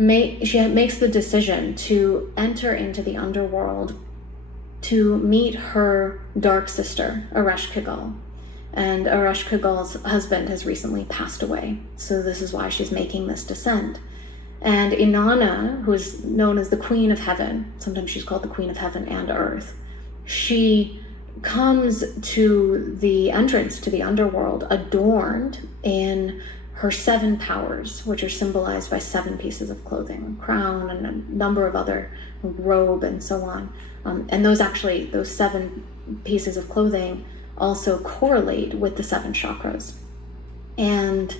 she makes the decision to enter into the underworld to meet her dark sister, Ereshkigal. And Ereshkigal's husband has recently passed away, so this is why she's making this descent. And Inanna, who is known as the Queen of Heaven, sometimes she's called the Queen of Heaven and Earth, she comes to the entrance to the underworld adorned in her 7 powers, which are symbolized by 7 pieces of clothing, a crown and a number of other, robe and so on. And those 7 pieces of clothing also correlate with the 7 chakras. And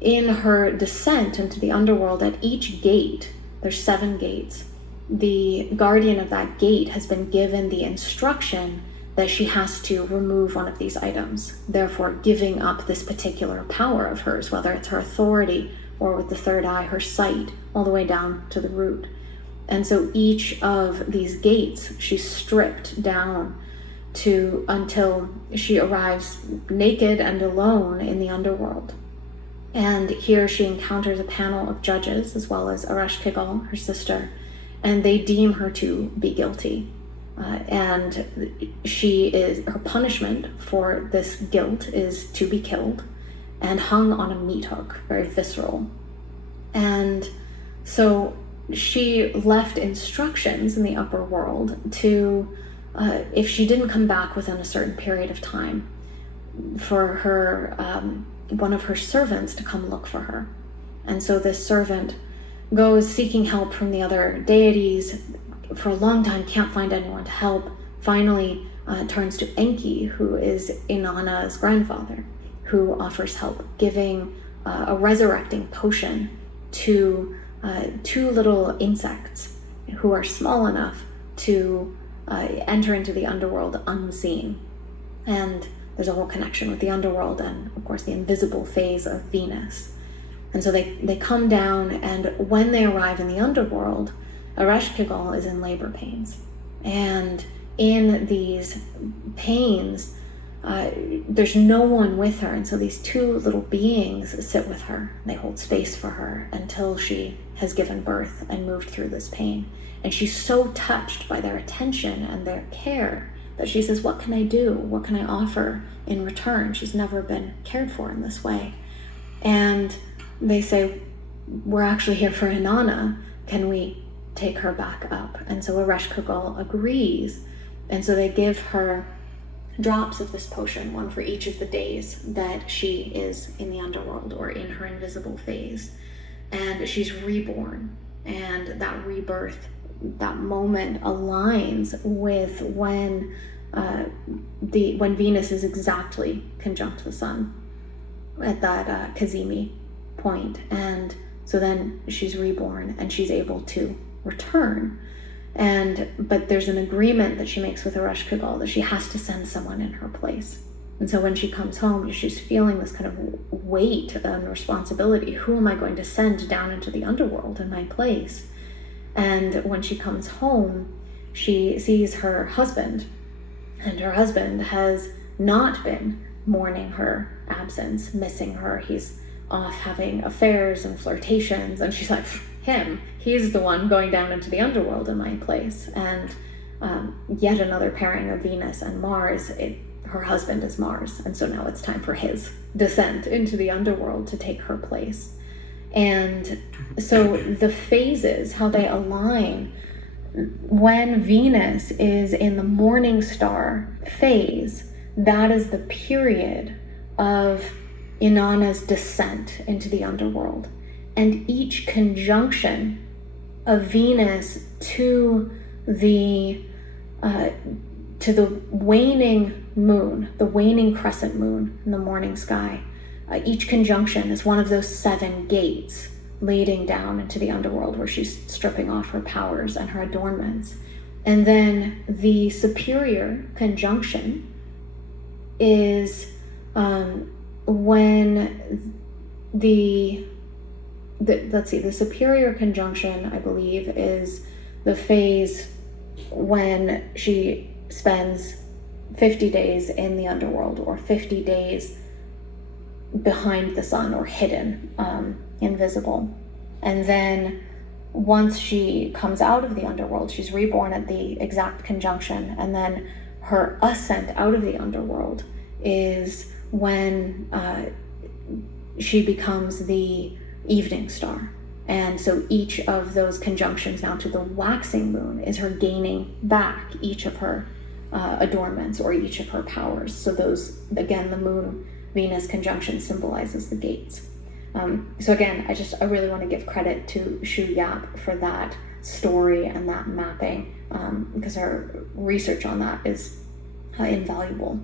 in her descent into the underworld, at each gate, there's 7 gates, the guardian of that gate has been given the instruction that she has to remove one of these items, therefore giving up this particular power of hers, whether it's her authority or with the third eye, her sight, all the way down to the root. And so each of these gates, she's stripped down until she arrives naked and alone in the underworld. And here she encounters a panel of judges, as well as Ereshkigal, her sister, and they deem her to be guilty. And her punishment for this guilt is to be killed and hung on a meat hook, very visceral. And so she left instructions in the upper world to, if she didn't come back within a certain period of time, for her, one of her servants to come look for her. And so this servant goes seeking help from the other deities. For a long time, can't find anyone to help. Finally, turns to Enki, who is Inanna's grandfather, who offers help, giving a resurrecting potion to 2 little insects who are small enough to enter into the underworld unseen. And there's a whole connection with the underworld and, of course, the invisible phase of Venus. And so they come down, and when they arrive in the underworld, Ereshkigal is in labor pains. And in these pains, there's no one with her. And so these 2 little beings sit with her. They hold space for her until she has given birth and moved through this pain. And she's so touched by their attention and their care that she says, what can I do? What can I offer in return? She's never been cared for in this way. And they say, we're actually here for Inanna. Can we take her back up? And so Ereshkigal agrees. And so they give her drops of this potion, one for each of the days that she is in the underworld or in her invisible phase. And she's reborn. And that rebirth, that moment aligns with when Venus is exactly conjunct the sun at that Kazemi point. And so then she's reborn and she's able to return. But there's an agreement that she makes with Ereshkigal that she has to send someone in her place. And so when she comes home, she's feeling this kind of weight and responsibility. Who am I going to send down into the underworld in my place? And when she comes home, she sees her husband, and her husband has not been mourning her absence, missing her. He's off having affairs and flirtations, and she's like, he's the one going down into the underworld in my place. And yet another pairing of Venus and Mars, her husband is Mars, and so now it's time for his descent into the underworld to take her place. And so the phases, how they align, when Venus is in the morning star phase, that is the period of Inanna's descent into the underworld. And each conjunction of Venus to the waning moon, the waning crescent moon in the morning sky, each conjunction is one of those 7 gates leading down into the underworld, where she's stripping off her powers and her adornments. And then the superior conjunction is when the superior conjunction, I believe, is the phase when she spends 50 days in the underworld, or 50 days behind the sun, or hidden, invisible. And then once she comes out of the underworld, she's reborn at the exact conjunction, and then her ascent out of the underworld is when she becomes the evening star. And so each of those conjunctions now to the waxing moon is her gaining back each of her adornments or each of her powers. So those, again, the moon Venus conjunction symbolizes the gates. So again, I really want to give credit to Shu Yap for that story and that mapping, because her research on that is invaluable.